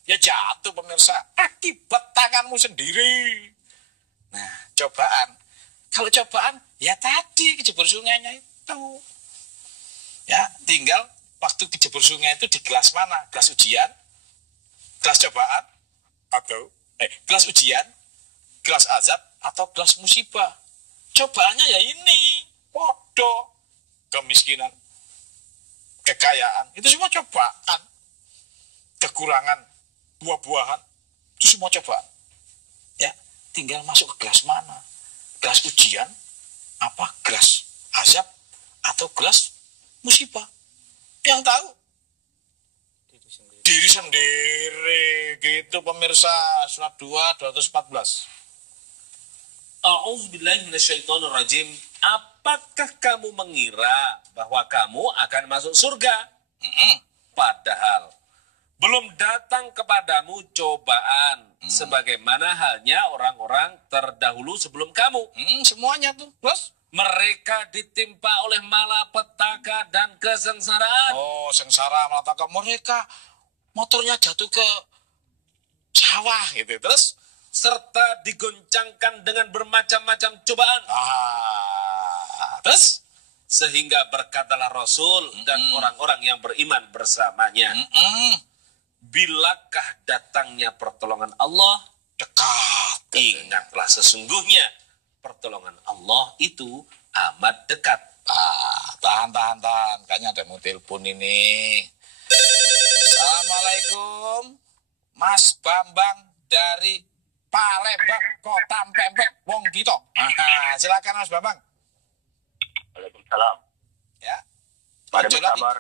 Ya jatuh pemirsa, akibat tanganmu sendiri. Nah, cobaan. Kalau cobaan, ya tadi kejebur sungainya itu. Ya, tinggal waktu kejebur sungai itu di kelas mana? Kelas ujian? Kelas cobaan? Atau kelas ujian? Kelas azab? Atau kelas musibah? Cobaannya ya ini. Bodoh. Kemiskinan. Kekayaan. Itu semua cobaan. Kekurangan buah-buahan, itu semua cobaan. Ya, tinggal masuk ke kelas mana? Kelas ujian, apa kelas azab, atau kelas musibah? Yang tahu diri sendiri. Gitu pemirsa. Surat 2, 214. A'udzubillahi minasyaitonirrajim. Apakah kamu mengira bahwa kamu akan masuk surga? Padahal belum datang kepadamu cobaan sebagaimana halnya orang-orang terdahulu sebelum kamu. Semuanya tuh. Terus? Mereka ditimpa oleh malapetaka dan kesengsaraan. Oh, sengsara malapetaka. Mereka motornya jatuh ke sawah gitu. Terus? Serta digoncangkan dengan bermacam-macam cobaan. Terus? Sehingga berkatalah Rasul dan orang-orang yang beriman bersamanya. Bilakah datangnya pertolongan Allah? Dekat. Ingatlah sesungguhnya pertolongan Allah itu amat dekat. Tahan. Kayaknya ada mau telepon ini. Assalamualaikum. Mas Bambang dari Palembang, Kota Pempek, Wong Dito. Silakan Mas Bambang. Waalaikumsalam. Ya. Mari bersabar.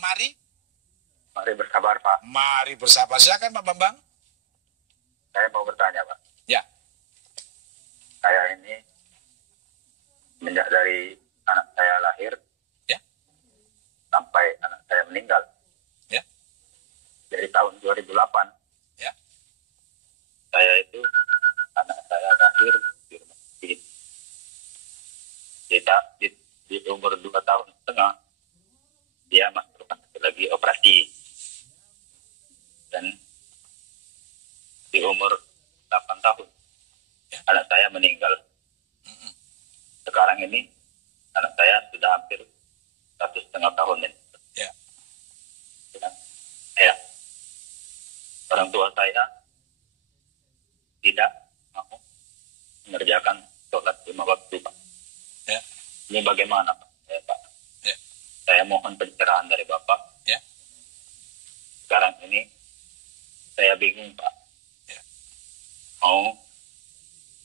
Mari bersabar, Pak. Mari bersabar. Silakan Pak Bambang. Saya mau bertanya, Pak. Ya. Saya ini semenjak dari anak saya lahir, ya, sampai anak saya meninggal, ya, dari tahun 2008, ya, saya itu anak saya lahir di rumah sakit. Di di umur 2 tahun setengah dia masuk lagi operasi, dan di umur 8 tahun anak saya meninggal. Sekarang ini anak saya sudah hampir 1,5 tahun ini. Ya. Ya. Orang tua saya tidak mau mengerjakan sholat 5 waktu, Pak. Ya. Ini bagaimana, Pak? Ya, Pak. Ya. Saya mohon pencerahan dari Bapak. Ya. Sekarang ini saya bingung, Pak. Ya. Mau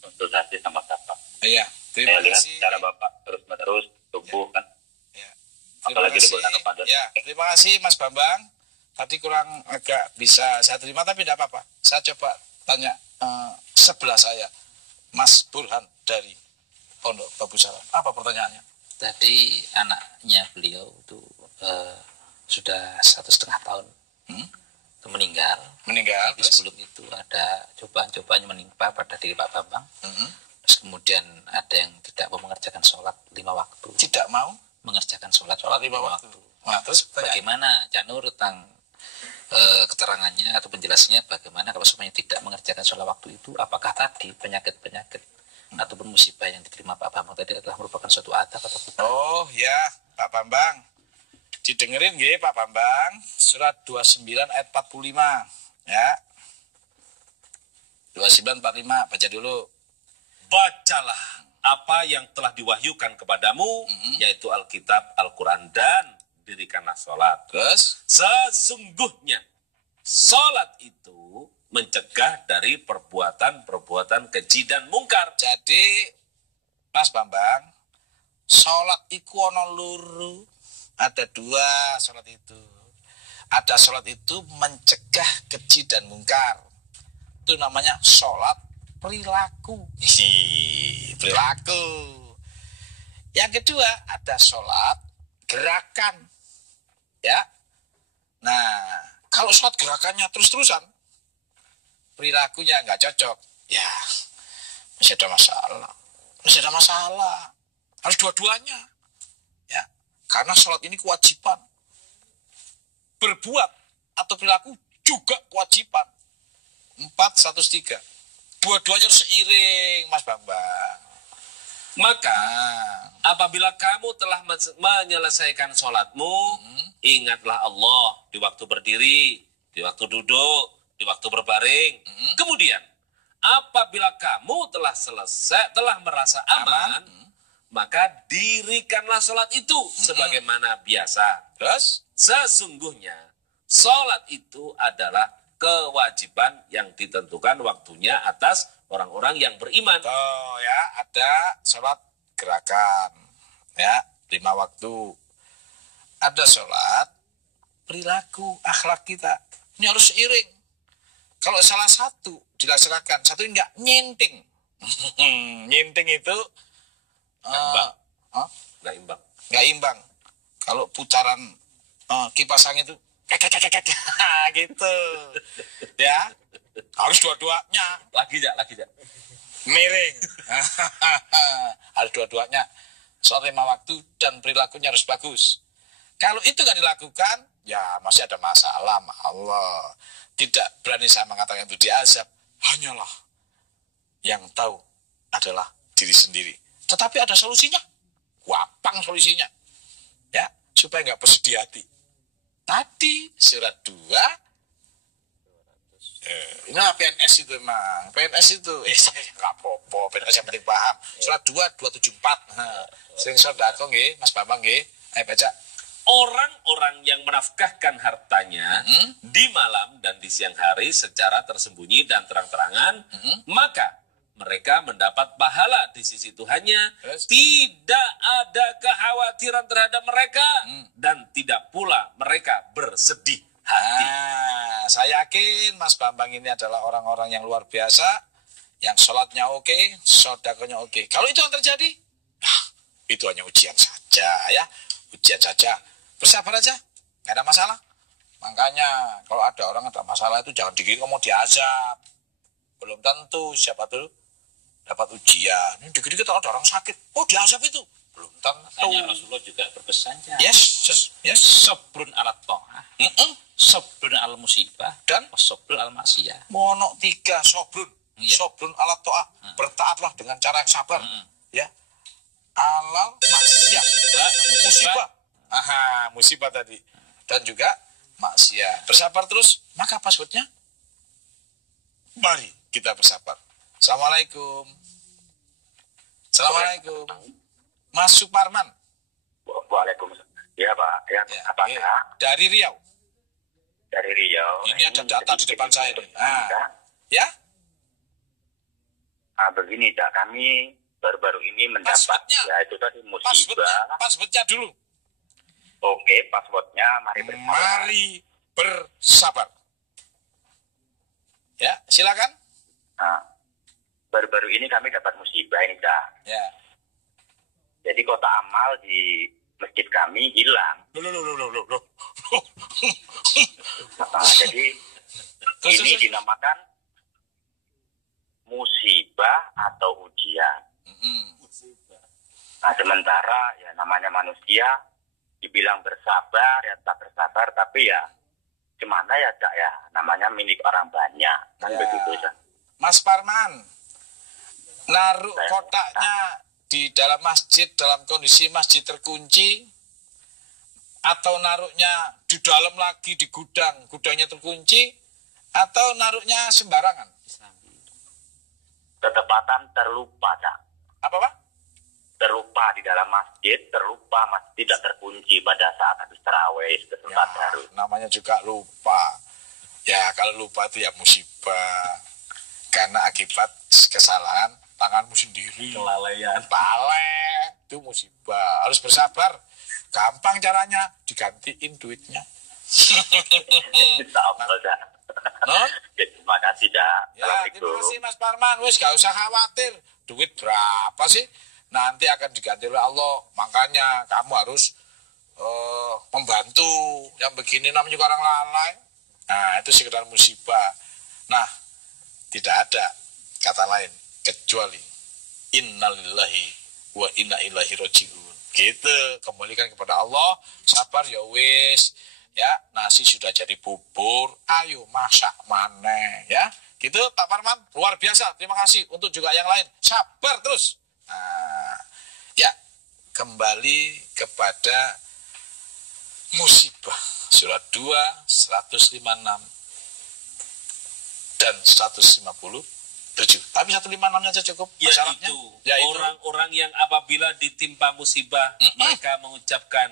konsultasi sama Bapak. Iya. Saya Terima lihat kasih. cara Bapak terus-menerus tumbuh kan. Ya. Apalagi di Terima bulan kasih. Ramadan. Ya, terima kasih Mas Bambang. Tadi kurang agak bisa saya terima, tapi tidak apa-apa. Saya coba tanya sebelah saya, Mas Burhan dari Pondok Babu Salam. Apa pertanyaannya? Tadi anaknya beliau itu sudah 1,5 tahun itu meninggal. Tapi Terus? sebelum itu ada cobaan-cobaan yang menimpa pada diri Pak Bambang. Terus kemudian ada yang tidak mau mengerjakan sholat 5 waktu. Tidak mau mengerjakan sholat 5 waktu. Nah, terus bagaimana Cak Nur tentang keterangannya atau penjelasannya bagaimana kalau semuanya tidak mengerjakan sholat waktu itu, apakah tadi penyakit-penyakit ataupun musibah yang diterima Pak Bambang tadi adalah merupakan suatu adab atau bukan? Oh ya, Pak Bambang. Didengerin nggih Pak Bambang, surat 29 ayat 45 ya. 29:45 baca dulu. Bacalah apa yang telah diwahyukan kepadamu, yaitu Alkitab, Al-Quran, dan dirikanlah sholat. Terus? Sesungguhnya sholat itu mencegah dari perbuatan-perbuatan keji dan mungkar. Jadi Mas Bambang, sholat iku ana loro. Ada 2 sholat itu. Ada sholat itu mencegah keji dan mungkar. Itu namanya sholat perilaku. Perilaku. Yang kedua ada sholat gerakan. Ya. Nah, kalau sholat gerakannya terus-terusan, perilakunya nggak cocok. Ya, masih ada masalah. Masih ada masalah. Harus dua-duanya. Ya, karena sholat ini kewajiban. Berbuat atau perilaku juga kewajiban. 4:1-3. Dua-duanya harus seiring, Mas Bambang. Maka apabila kamu telah menyelesaikan sholatmu, ingatlah Allah di waktu berdiri, di waktu duduk, di waktu berbaring. Kemudian apabila kamu telah selesai, telah merasa aman, maka dirikanlah sholat itu sebagaimana biasa. Terus? Sesungguhnya sholat itu adalah kewajiban yang ditentukan waktunya atas orang-orang yang beriman. Oh ya, ada sholat gerakan, ya 5 waktu. Ada sholat perilaku, akhlak kita. Ini harus seiring. Kalau salah satu dilaksanakan, satu enggak, nyenting. Nyenting itu nggak imbang. Nggak imbang. Kalau putaran kipas angin itu gitu, ya harus dua-duanya. Lagi jak. Miring. Harus dua-duanya. Sholat 5 waktu dan perilakunya harus bagus. Kalau itu nggak dilakukan, ya masih ada masalah. Allah tidak berani saya mengatakan itu diazab. Hanyalah yang tahu adalah diri sendiri. Tetapi ada solusinya. Gampang solusinya. Ya, supaya nggak bersedih hati. Tadi surat 2 ini PNS itu emang. PNS itu saya nggak apa-apa. PNS yang penting paham. Surat 2:274. Sering sodako nggih, Mas Bambang nggih. Ayo baca. Orang-orang yang menafkahkan hartanya di malam dan di siang hari secara tersembunyi dan terang-terangan, maka mereka mendapat pahala di sisi Tuhannya. Tidak ada kekhawatiran terhadap mereka dan tidak pula mereka bersedih hati. Saya yakin Mas Bambang ini adalah orang-orang yang luar biasa, yang sholatnya oke, sodakonya oke. Kalau itu yang terjadi, itu hanya ujian saja ya, ujian saja. Bersabar aja, nggak ada masalah. Makanya kalau ada orang ada masalah itu jangan dikira mau diazab. Belum tentu, siapa tuh dapat ujian. Ini dikit-dikit ada orang sakit, oh diazab itu. belum tentu. Hanya Rasulullah juga berpesan ya. Yes. Sabrun ala ta'ah, sabrun ala musibah, Dan sabrun ala maksiyah. mono 3 sobrun. Iya. Sobrun ala ta'ah. Bertaatlah dengan cara yang sabar. Ya. Alal maksiyah. Musibah. Aha, musibah tadi. Dan juga maksiat. Bersabar terus. Maka passwordnya? Mari kita bersabar. Assalamualaikum. Assalamualaikum. Mas Suparman. Waalaikumsalam. Ya Pak, ya, apa Kak? Dari Riau. Dari Riau. Ini ada data di depan saya. Ya? Begini Kak, kami baru-baru ini mendapat, ya itu tadi musibah. Passwordnya dulu. Oke, passwordnya mari bersabar. Mari bersabar. Ya, silakan. Baru-baru ini kami dapat musibah ini Kak. Ya. Jadi kotak amal di masjid kami hilang. Loh. Jadi ini dinamakan musibah atau ujian. Nah, sementara ya namanya manusia dibilang bersabar ya tak bersabar, tapi ya gimana ya Cak ya, namanya milik orang banyak kan Ya. begitu Cak. Mas Parman, naruh kotaknya di dalam masjid dalam kondisi masjid terkunci, atau naruhnya di dalam lagi di gudangnya terkunci, atau naruhnya sembarangan? Ketepatan terlupa Cak. Apa Pak? Terlupa di dalam masjid, terlupa masjid tidak terkunci pada saat habis tarawih ke tempat baru. Namanya juga lupa. Ya kalau lupa itu ya musibah. Karena akibat kesalahan tanganmu sendiri. Kelalaian. Lalai. Itu musibah. Harus bersabar. Gampang caranya. Digantiin duitnya. Insya Allah Cak. Non? Ya, terima kasih Cak. Ya, terima kasih Mas Parman. Wis gak usah khawatir. Duit berapa sih? Nanti akan diganti oleh Allah. Makanya kamu harus membantu. Yang begini namanya juga orang lalai. Nah, itu sekedar musibah. Nah, tidak ada kata lain kecuali innalillahi wa inna ilaihi raji'un. Gitu, kembalikan kepada Allah. Sabar ya wis. Ya, nasi sudah jadi bubur. Ayo masak maneh ya. Gitu Pak Parman, luar biasa. Terima kasih untuk juga yang lain. Sabar terus. Nah, ya, kembali kepada musibah. Surat 2, 156 dan 157. Tapi 156-nya saja cukup. Syaratnya. Orang-orang yang apabila ditimpa musibah, mereka mengucapkan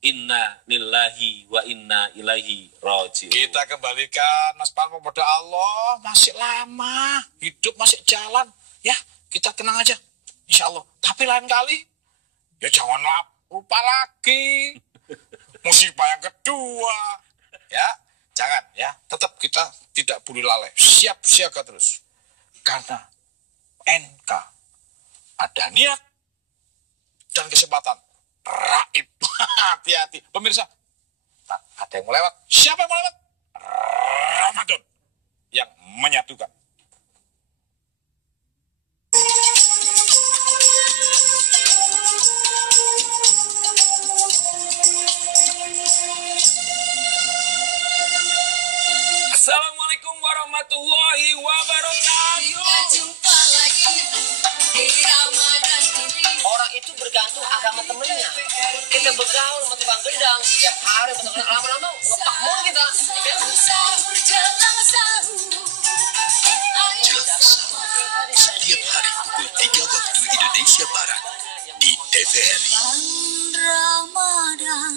inna lillahi wa inna ilaihi raji'un. Kita kembalikan Mas Parman kepada Allah. Masih lama, hidup masih jalan. Ya, kita tenang aja. Insya Allah. Tapi lain kali, ya jangan lupa lagi. Musibah yang kedua. Ya, jangan ya. Tetap kita tidak boleh lalai. Siap siaga terus. Karena NK ada niat dan kesempatan. Raib. Hati-hati. Pemirsa, ada yang mau lewat. Siapa yang mau lewat? Ramadan yang menyatukan. Assalamualaikum warahmatullahi wabarakatuh. Kita jumpa lagi di Ramadan ini. Orang itu bergantung agama temennya. Kita bergaul sama tukang gendang tiap hari, lama-lama otak mulu kita. Sahur jelang sahur. Jelang sahur setiap hari pukul 3 waktu Indonesia Barat di TVRI. Ramadan,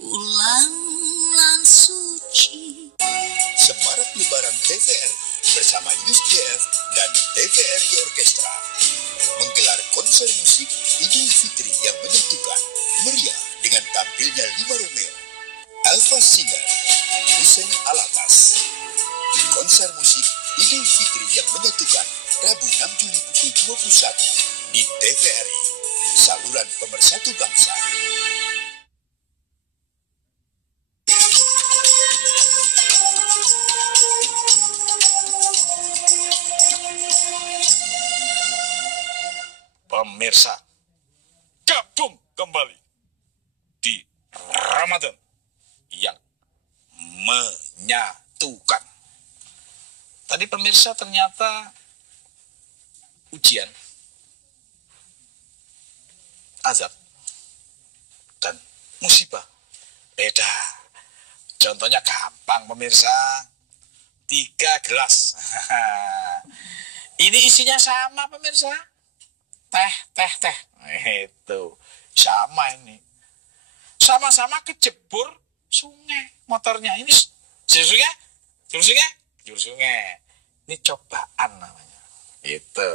bulan suci. Semarak Lebaran TVRI bersama News JF dan TVRI Orkestra menggelar konser musik Idul Fitri yang menyatukan meriah dengan tampilnya 5 Romeo, Alfa Singer, Hussein Alatas. Konser musik Idul Fitri yang menyatukan Rabu 6 Juli pukul 21 di TVRI, saluran pemersatu bangsa. Pemirsa, kembali di Ramadan yang menyatukan. Tadi pemirsa ternyata ujian, azab, dan musibah beda. Contohnya gampang pemirsa, 3 gelas. Ini isinya sama pemirsa. Teh. Itu sama ini. Sama-sama kejebur sungai motornya. Ini jurus sungai. Ini cobaan namanya. Itu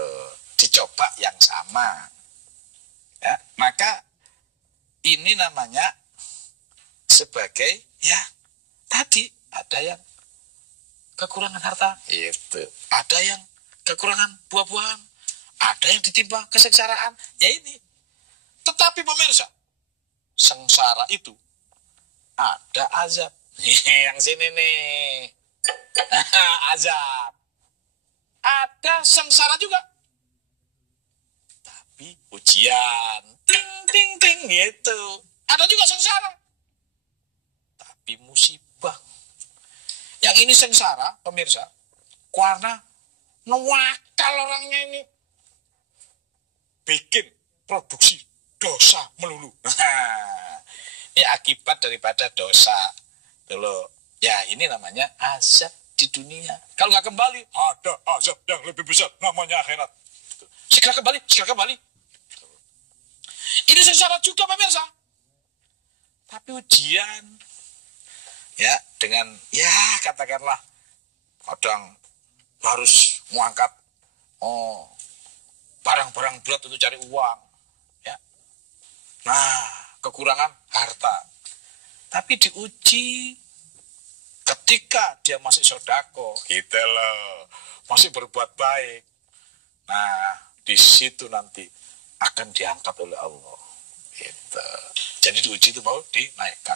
dicoba yang sama. Ya, maka ini namanya sebagai ya tadi ada yang kekurangan harta, itu ada yang kekurangan buah-buahan, ada yang ditimpa kesengsaraan, ya ini. Tetapi pemirsa, sengsara itu ada azab. Yang sini nih, azab. Ada sengsara juga, tapi ujian, ting gitu. Ada juga sengsara, tapi musibah. Yang ini sengsara, pemirsa, karena nuwakal orangnya ini. Bikin produksi dosa melulu. Ini akibat daripada dosa. Dulu, ya ini namanya azab di dunia. Kalau nggak kembali, ada azab yang lebih besar, namanya akhirat. Segera kembali. Ini sengsara juga, pemirsa. Tapi ujian, ya dengan ya katakanlah kadang harus mengangkat barang-barang berat untuk cari uang, ya. Nah, kekurangan harta, tapi diuji ketika dia masih sodako, gitu loh, masih berbuat baik. Nah, di situ nanti akan diangkat oleh Allah, gitu. Jadi diuji itu mau dinaikkan.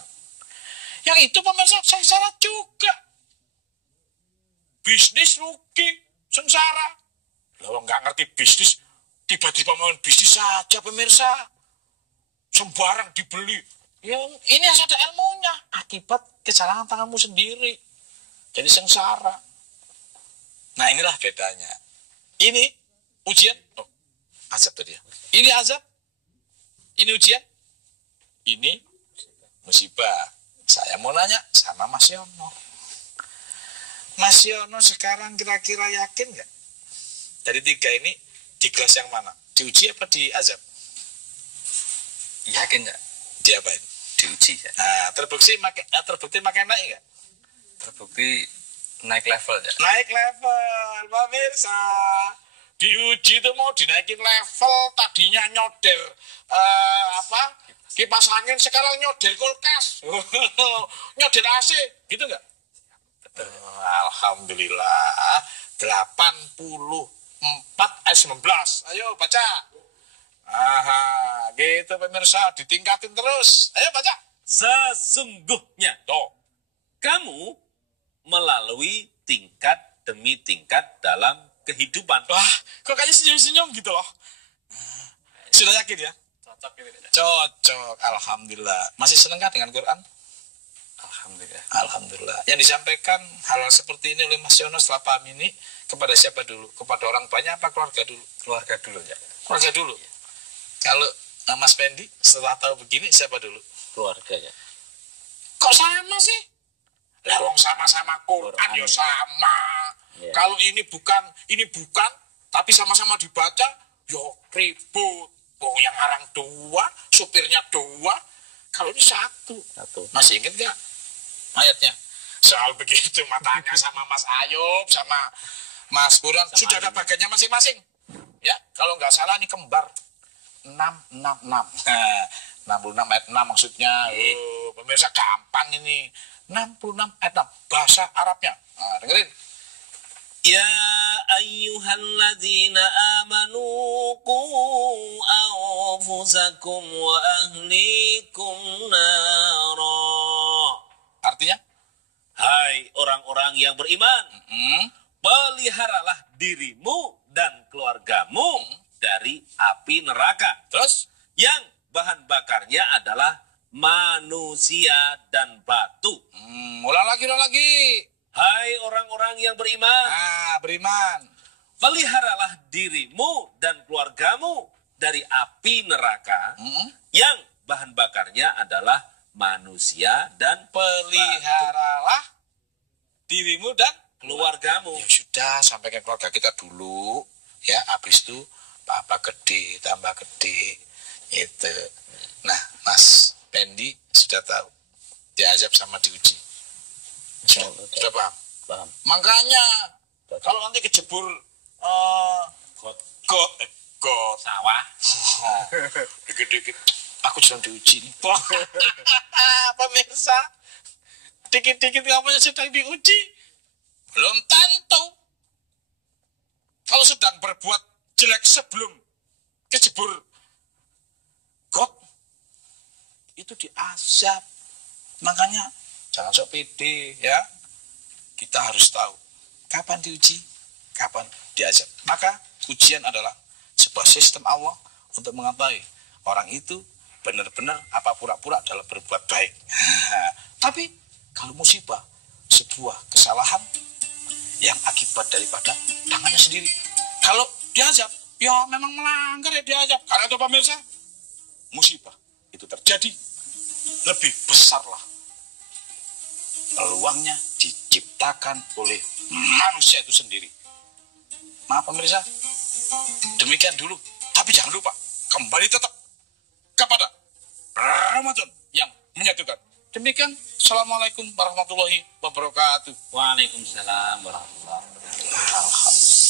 Yang itu pemirsa sengsara juga. Bisnis rugi, sengsara. Kalau nggak ngerti bisnis, tiba-tiba main bisnis saja pemirsa. Sembarang dibeli. Ya, ini harus ada ilmunya. Akibat kesalahan tanganmu sendiri. Jadi sengsara. Nah inilah bedanya. Ini ujian. Oh, azab tadi ya. Ini azab. Ini ujian. Ini musibah. Saya mau nanya sama Mas Yono. Mas Yono sekarang kira-kira yakin nggak? Dari 3 ini di kelas yang mana? Diuji apa di azab? Yakin nggak? Diapain? Diuji ya. Nah, terbukti makin naik nggak? Terbukti naik level ya. Naik level, pemirsa. Diuji itu mau dinaikin level. Tadinya nyodel kipas angin, sekarang nyodel kulkas. Nyodel AC, gitu nggak? Alhamdulillah 84/19. Ayo baca. Aha, gitu pemirsa, ditingkatin terus. Ayo baca. Sesungguhnya kamu melalui tingkat demi tingkat dalam kehidupan. Wah, kok kayaknya senyum-senyum gitu loh. Sudah yakin ya? Cocok, alhamdulillah. Masih senengkah dengan Quran? Alhamdulillah. Yang disampaikan hal seperti ini oleh Mas Yono setelah paham ini kepada siapa dulu? Kepada orang banyak apa keluarga dulu? Keluarga dulu ya. Keluarga dulu. Ya. Kalau Mas Pendi setelah tahu begini siapa dulu? Keluarga ya. Kok sama sih? Lah wong sama-sama Quran ya sama. Ya. Kalau ini bukan, tapi sama-sama dibaca, yo ribut. Wong yang arang 2, supirnya 2, kalau ini 1. Masih ingat gak ayatnya? Soal begitu matanya sama Mas Ayub, sama Mas Buran, sudah ada bagiannya masing-masing. Ya, kalau nggak salah ini kembar. 666. 66 ayat 6 maksudnya. Pemirsa gampang ini. 66 ayat 6 bahasa Arabnya. Nah, dengerin. Ya ayyuhalladzina amanu qu anfusakum wa ahlikum nara. Artinya? Hai orang-orang yang beriman, peliharalah dirimu dan keluargamu dari api neraka. Terus? Yang bahan bakarnya adalah manusia dan batu. Ulang lagi. Hai orang-orang yang beriman. Beriman. Peliharalah dirimu dan keluargamu dari api neraka yang bahan bakarnya adalah manusia dan peliharalah dirimu dan keluargamu. Ya sudah, sampaikan keluarga kita dulu. Ya, habis itu apa gede, tambah gede. Itu. Nah, Mas Pendi sudah tahu. Diazab sama diuji. Sudah paham? Paham. Makanya, kalau nanti kejebur got sawah. Dikit-dikit. Aku sedang diuji nih. Pemirsa, dikit-dikit kamunya sedang diuji. Belum tentu. Kalau sedang berbuat jelek sebelum kejebur got, itu diazab. Makanya jangan sok pede ya. Kita harus tahu kapan diuji, kapan diazab. Maka ujian adalah sebuah sistem Allah untuk mengetahui orang itu benar-benar apa pura-pura dalam berbuat baik. Tapi kalau musibah, sebuah kesalahan yang akibat daripada tangannya sendiri. Kalau diazab, ya memang melanggar ya diazab. Karena itu pemirsa, musibah itu terjadi lebih besarlah peluangnya diciptakan oleh manusia itu sendiri. Maaf pemirsa, demikian dulu. Tapi jangan lupa, kembali tetap kepada Ramadan yang menyatukan. Demikian, Assalamualaikum warahmatullahi wabarakatuh. Waalaikumsalam warahmatullahi wabarakatuh.